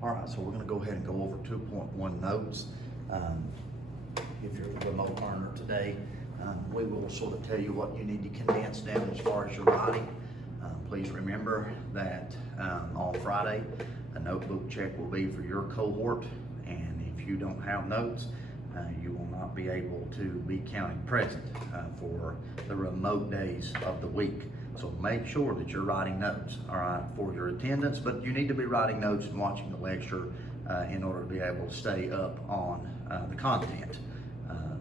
All right, so we're going to go ahead and go over 2.1 notes. If you're a remote learner today, we will sort of tell you what you need to condense down as far as your writing. Please remember that on Friday, a notebook check will be for your cohort, and if you don't have notes, you will not be able to be counted present for the remote days of the week. So make sure that you're writing notes, all right, for your attendance, but you need to be writing notes and watching the lecture in order to be able to stay up on the content.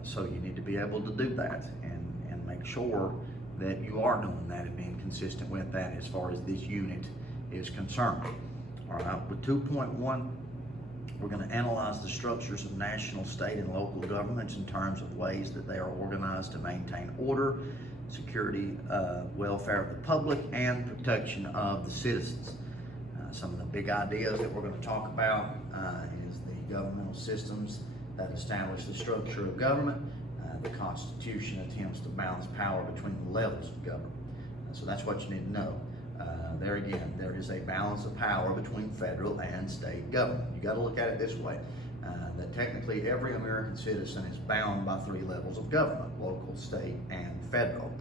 So you need to be able to do that and make sure that you are doing that and being consistent with that as far as this unit is concerned. All right, with 2.1, we're going to analyze the structures of national, state, and local governments in terms of ways that they are organized to maintain order, security, welfare of the public, and protection of the citizens. Some of the big ideas that we're going to talk about is the governmental systems that establish the structure of government. The Constitution attempts to balance power between the levels of government. So that's what you need to know. There again, there is a balance of power between federal and state government. You got to look at it this way, that technically every American citizen is bound by three levels of government: local, state, and federal.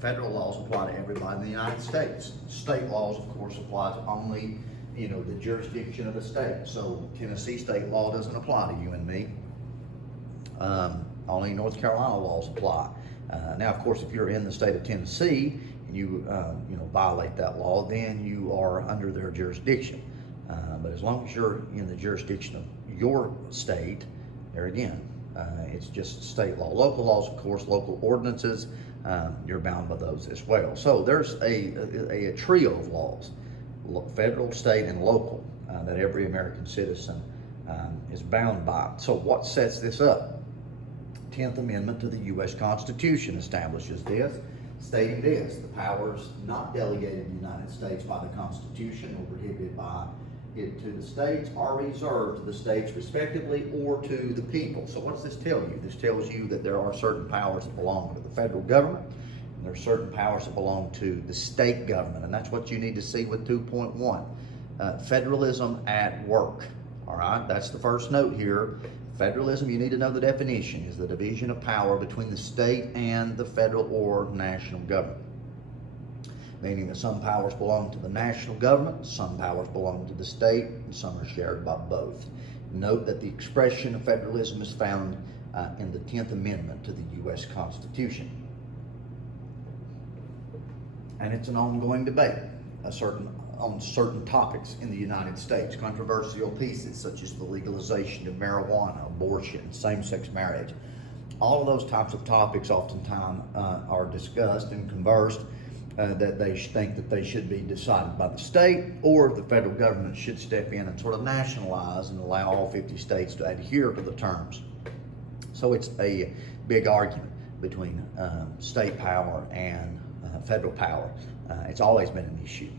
Federal laws apply to everybody in the United States. State laws, of course, apply to only, the jurisdiction of the state. So Tennessee state law doesn't apply to you and me. Only North Carolina laws apply. Now, of course, if you're in the state of Tennessee and you violate that law, then you are under their jurisdiction. But as long as you're in the jurisdiction of your state, there again, it's just state law. Local laws, of course, local ordinances, you're bound by those as well. So there's a trio of laws, federal, state, and local, that every American citizen is bound by. So what sets this up? 10th Amendment to the U.S. Constitution establishes this, stating this: the powers not delegated in the United States by the Constitution or prohibited by it to the states are reserved to the states respectively or to the people. So what does this tell you? This tells you that there are certain powers that belong to the federal government, and there are certain powers that belong to the state government, and that's what you need to see with 2.1. Federalism at work. All right, that's the first note here. Federalism, you need to know the definition, is the division of power between the state and the federal or national government. Meaning that some powers belong to the national government, some powers belong to the state, and some are shared by both. Note that the expression of federalism is found in the 10th Amendment to the U.S. Constitution. And it's an ongoing debate on certain topics in the United States. Controversial pieces such as the legalization of marijuana, abortion, same-sex marriage. All of those types of topics oftentimes are discussed and conversed that they think that they should be decided by the state, or the federal government should step in and sort of nationalize and allow all 50 states to adhere to the terms. So it's a big argument between state power and federal power. It's always been an issue.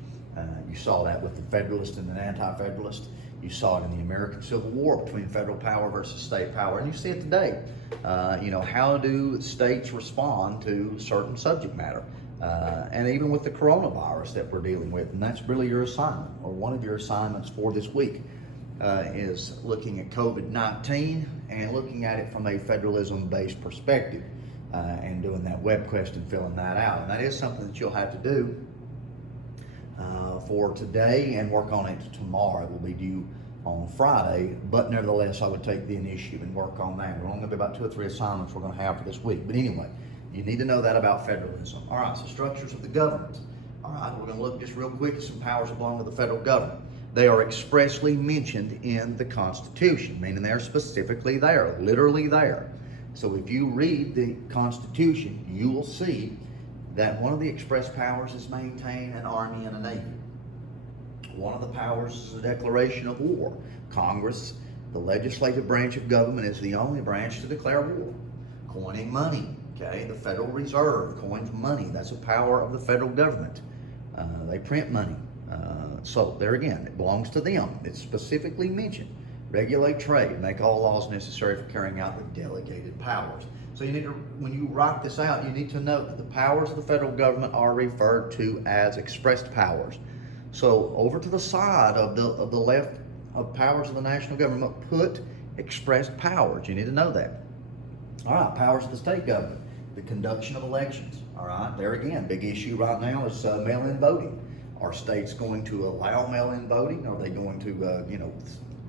You saw that with the Federalist and the Anti-Federalist. You saw it in the American Civil War between federal power versus state power, and you see it today. How do states respond to certain subject matter? And even with the coronavirus that we're dealing with, and that's really your assignment, or one of your assignments for this week, is looking at COVID-19 and looking at it from a federalism-based perspective, and doing that web quest and filling that out. And that is something that you'll have to do for today and work on it tomorrow. It will be due on Friday, but nevertheless, I would take the initiative and work on that. We're only going to be about 2 or 3 assignments we're going to have for this week. But anyway, you need to know that about federalism. All right, so structures of the government. All right, we're going to look just real quick at some powers that belong to the federal government. They are expressly mentioned in the Constitution, meaning they're specifically there, literally there. So if you read the Constitution, you will see that one of the express powers is maintain an army and a navy. One of the powers is a declaration of war. Congress, the legislative branch of government, is the only branch to declare war. Coining money, okay? The Federal Reserve coins money. That's a power of the federal government. They print money. So there again, it belongs to them. It's specifically mentioned. Regulate trade, make all laws necessary for carrying out the delegated powers. So you need to, when you write this out, you need to note that the powers of the federal government are referred to as expressed powers. So over to the side of the left of powers of the national government, put expressed powers. You need to know that. All right, powers of the state government, the conduction of elections. All right, there again, big issue right now is mail-in voting. Are states going to allow mail-in voting? Are they going to,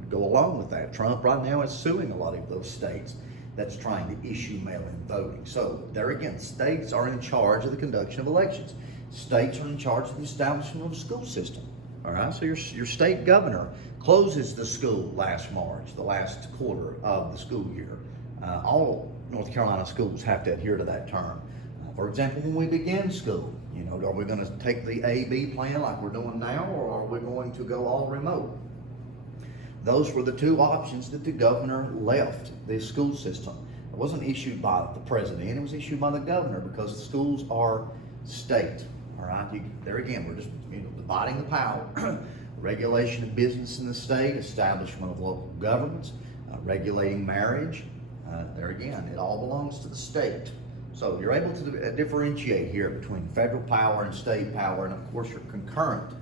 go along with that? Trump right now is suing a lot of those states that's trying to issue mail-in voting. So there again, states are in charge of the conduction of elections. States are in charge of the establishment of the school system. All right, so your state governor closes the school last March, the last quarter of the school year. All North Carolina schools have to adhere to that term. For example, when we begin school, are we going to take the A-B plan like we're doing now, or are we going to go all remote? Those were the two options that the governor left the school system. It wasn't issued by the president, it was issued by the governor because the schools are state. All right, there again, we're just dividing the power. Regulation of business in the state, establishment of local governments, regulating marriage. There again, it all belongs to the state. So you're able to differentiate here between federal power and state power, and of course your concurrent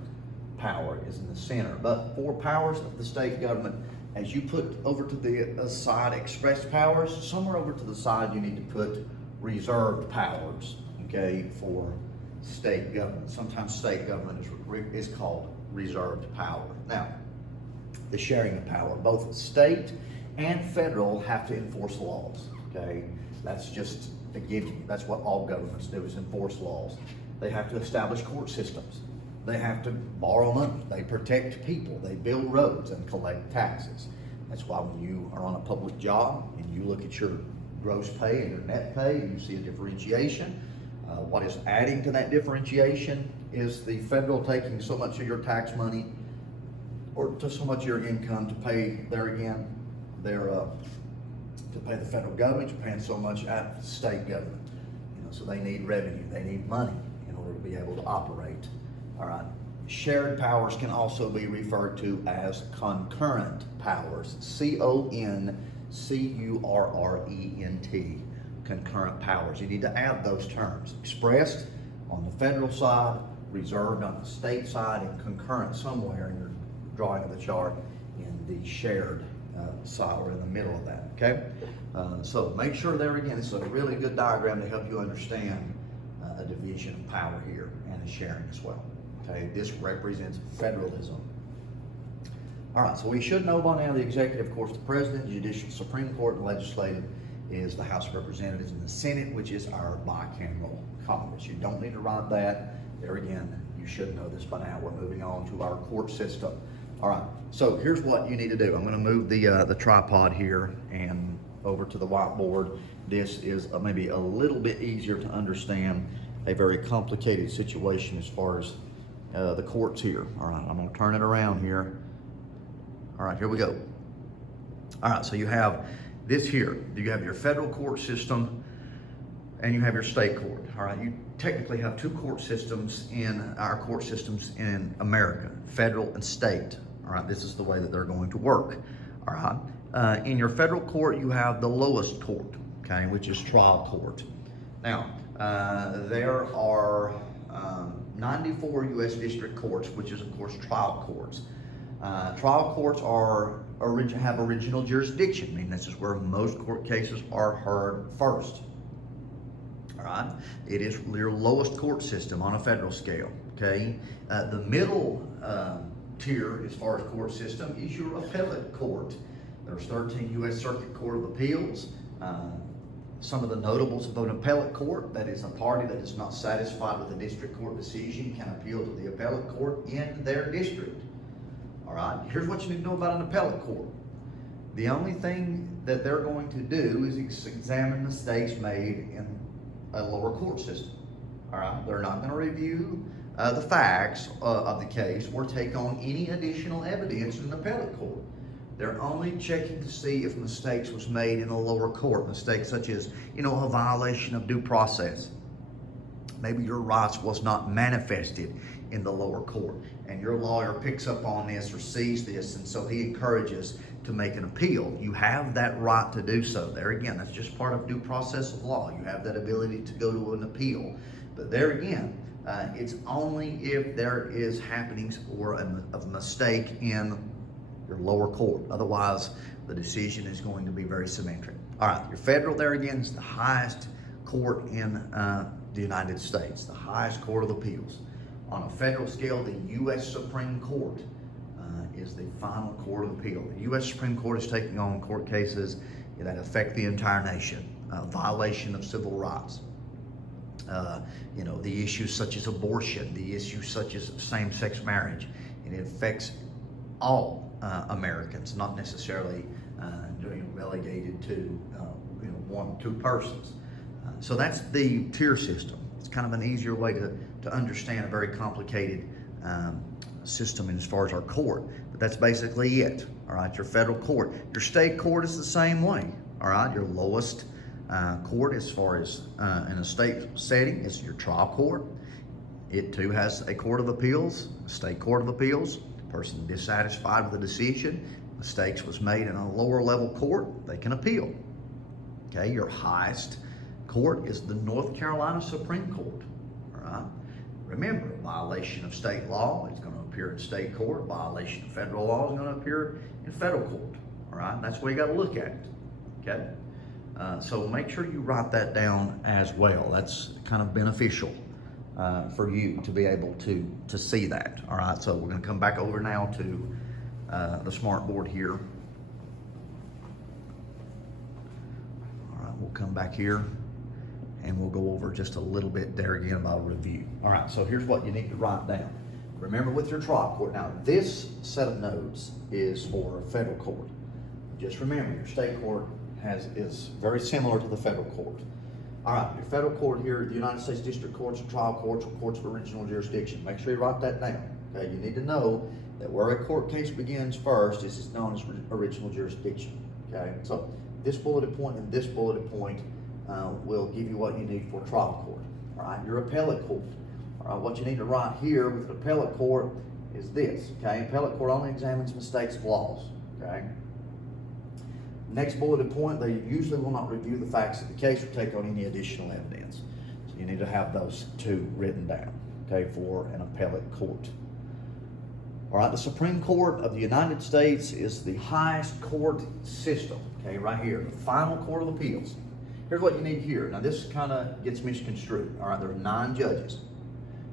power is in the center. But for powers of the state government, as you put over to the side express powers, somewhere over to the side you need to put reserved powers, okay, for state government. Sometimes state government is called reserved power. Now, the sharing of power, both state and federal have to enforce laws, okay? That's just a given. That's what all governments do, is enforce laws. They have to establish court systems. They have to borrow money. They protect people. They build roads and collect taxes. That's why when you are on a public job and you look at your gross pay and your net pay, you see a differentiation. What is adding to that differentiation is the federal taking so much of your tax money or to so much of your income to pay to pay the federal government. You're paying so much at the state government. So they need revenue, they need money in order to be able to operate. All right. Shared powers can also be referred to as concurrent powers. CONCURRENT. Concurrent powers. You need to add those terms. Expressed on the federal side, reserved on the state side, and concurrent somewhere in your drawing of the chart in the shared side or in the middle of that, okay? So make sure there again, it's a really good diagram to help you understand a division of power here and a sharing as well, okay? This represents federalism. All right, so we should know by now the executive, of course, the president, the judicial, Supreme Court, and legislative is the House of Representatives, and the Senate, which is our bicameral Congress. You don't need to write that. There again, you should know this by now. We're moving on to our court system. All right, so here's what you need to do. I'm going to move the tripod here and over to the whiteboard. This is maybe a little bit easier to understand a very complicated situation as far as the courts here. All right, I'm going to turn it around here. All right, here we go. All right, so you have this here. You have your federal court system and you have your state court. All right, you technically have two court systems in our court systems in America, federal and state. All right, this is the way that they're going to work. All right, in your federal court, you have the lowest court, okay, which is trial court. Now, there are 94 U.S. district courts, which is, of course, trial courts. Trial courts have original jurisdiction, meaning this is where most court cases are heard first. All right, it is your lowest court system on a federal scale. Okay, the middle tier as far as court system is your appellate court. There's 13 U.S. Circuit Court of Appeals. Some of the notables of an appellate court, that is a party that is not satisfied with a district court decision, can appeal to the appellate court in their district. All right, here's what you need to know about an appellate court. The only thing that they're going to do is examine mistakes made in a lower court system. All right, they're not going to review the facts of the case or take on any additional evidence in an appellate court. They're only checking to see if mistakes was made in a lower court, mistakes such as, a violation of due process. Maybe your rights was not manifested in the lower court, and your lawyer picks up on this or sees this, and so he encourages to make an appeal. You have that right to do so. There again, that's just part of due process of law. You have that ability to go to an appeal. But there again, It's only if there is happenings or a mistake in your lower court. Otherwise, the decision is going to be very symmetric. All right, your federal there again is the highest court in the United States, the highest court of appeals. On a federal scale, the U.S. Supreme Court is the final court of appeal. The U.S. Supreme Court is taking on court cases that affect the entire nation, violation of civil rights. The issues such as abortion, the issues such as same-sex marriage, and it affects all Americans, not necessarily relegated to one or two persons. So that's the tier system. It's kind of an easier way to understand a very complicated system as far as our court. But that's basically it. All right, your federal court. Your state court is the same way. All right, your lowest court as far as in a state setting is your trial court. It too has a court of appeals, a state court of appeals. Person dissatisfied with the decision, mistakes was made in a lower level court, they can appeal. Okay, your highest court is the North Carolina Supreme Court. All right. Remember, a violation of state law is going to appear in state court. A violation of federal law is going to appear in federal court. All right, that's where you got to look at it. Okay, so make sure you write that down as well. That's kind of beneficial for you to be able to see that. All right, so we're going to come back over now to the smart board here. All right, we'll come back here and we'll go over just a little bit there again by review. All right, so here's what you need to write down. Remember with your trial court, now this set of notes is for federal court. Just remember your state court is very similar to the federal court. All right, your federal court here, the United States District Courts, trial courts, or courts of original jurisdiction. Make sure you write that down. Okay, you need to know that where a court case begins first is known as original jurisdiction. Okay, so this bulleted point and this bulleted point will give you what you need for trial court. All right, your appellate court. All right, what you need to write here with an appellate court is this. Okay, appellate court only examines mistakes of laws. Okay. Next bulleted point, they usually will not review the facts of the case or take on any additional evidence. So you need to have those two written down, okay, for an appellate court. All right, the Supreme Court of the United States is the highest court system, okay, right here, the final court of appeals. Here's what you need here. Now this kind of gets misconstrued. All right, there are 9 judges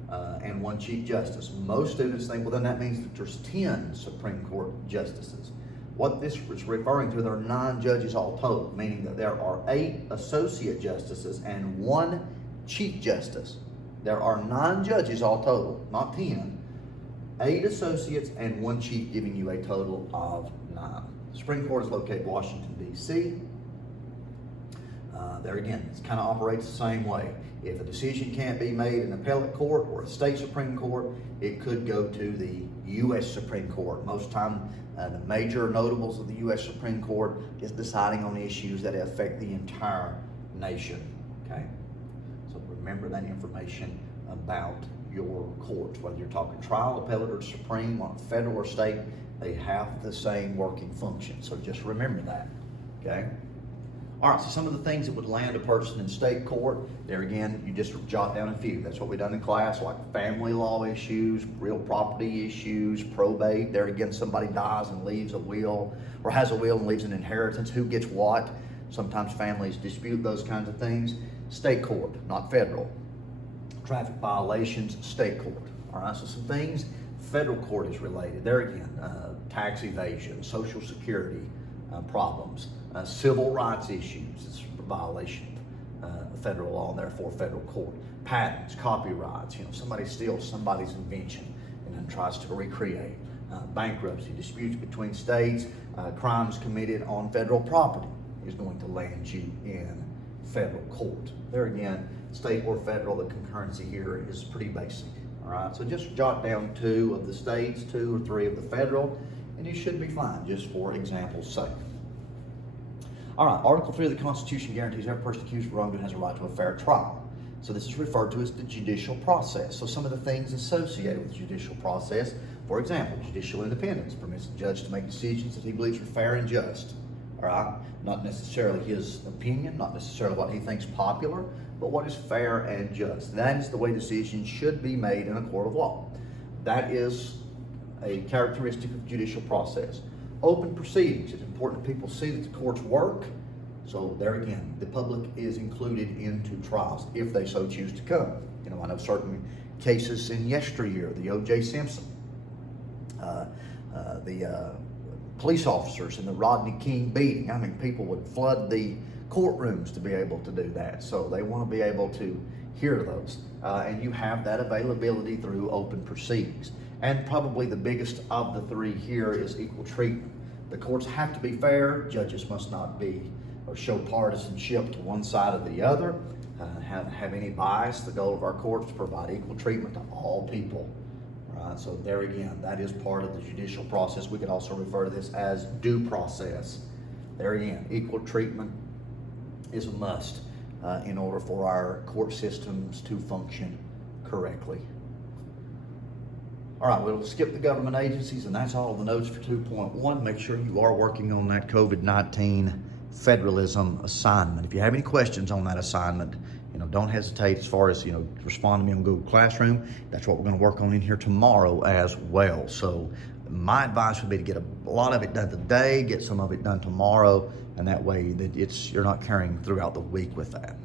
and 1 Chief Justice. Most students think, well, then that means that there's 10 Supreme Court justices. What this is referring to, there are 9 judges all total, meaning that there are 8 associate justices and 1 chief justice. There are 9 judges all total, not 10. 8 associates and 1 chief, giving you a total of 9. The Supreme Court is located in Washington, D.C. There again, it kind of operates the same way. If a decision can't be made in appellate court or a state Supreme Court, it could go to the U.S. Supreme Court. Most time, the major notables of the U.S. Supreme Court is deciding on issues that affect the entire nation. Okay, so remember that information about your court. Whether you're talking trial, appellate, or supreme, on federal or state, they have the same working function. So just remember that. Okay. All right, so some of the things that would land a person in state court, there again, you just jot down a few. That's what we've done in class, like family law issues, real property issues, probate. There again, somebody dies and leaves a will, or has a will and leaves an inheritance. Who gets what? Sometimes families dispute those kinds of things. State court, not federal. Traffic violations, state court. All right, so some things, federal court is related. There again, tax evasion, Social Security problems. Civil rights issues, it's a violation of federal law and therefore federal court. Patents, copyrights, somebody steals somebody's invention and then tries to recreate. Bankruptcy, disputes between states, crimes committed on federal property is going to land you in federal court. There again, state or federal, the concurrency here is pretty basic. All right, so just jot down 2 of the states, 2 or 3 of the federal, and you should be fine, just for example's sake. All right, Article 3 of the Constitution guarantees every person accused of wrongdoing has a right to a fair trial. So this is referred to as the judicial process. So some of the things associated with the judicial process, for example, judicial independence permits the judge to make decisions that he believes are fair and just. All right, not necessarily his opinion, not necessarily what he thinks popular, but what is fair and just. That is the way decisions should be made in a court of law. That is a characteristic of judicial process. Open proceedings. It's important that people see that the courts work. So there again, the public is included into trials if they so choose to come. You know, I know certain cases in yesteryear, the O.J. Simpson, the police officers in the Rodney King beating. I mean, people would flood the courtrooms to be able to do that. So they want to be able to hear those. And you have that availability through open proceedings. And probably the biggest of the three here is equal treatment. The courts have to be fair. Judges must not be or show partisanship to one side or the other, have any bias. The goal of our courts is to provide equal treatment to all people. Right? So there again, that is part of the judicial process. We could also refer to this as due process. There again, equal treatment is a must in order for our court systems to function correctly. All right, we'll skip the government agencies, and that's all of the notes for 2.1. Make sure you are working on that COVID-19 federalism assignment. If you have any questions on that assignment, don't hesitate as far as, respond to me on Google Classroom. That's what we're going to work on in here tomorrow as well. So my advice would be to get a lot of it done today, get some of it done tomorrow, and that way that you're not carrying throughout the week with that.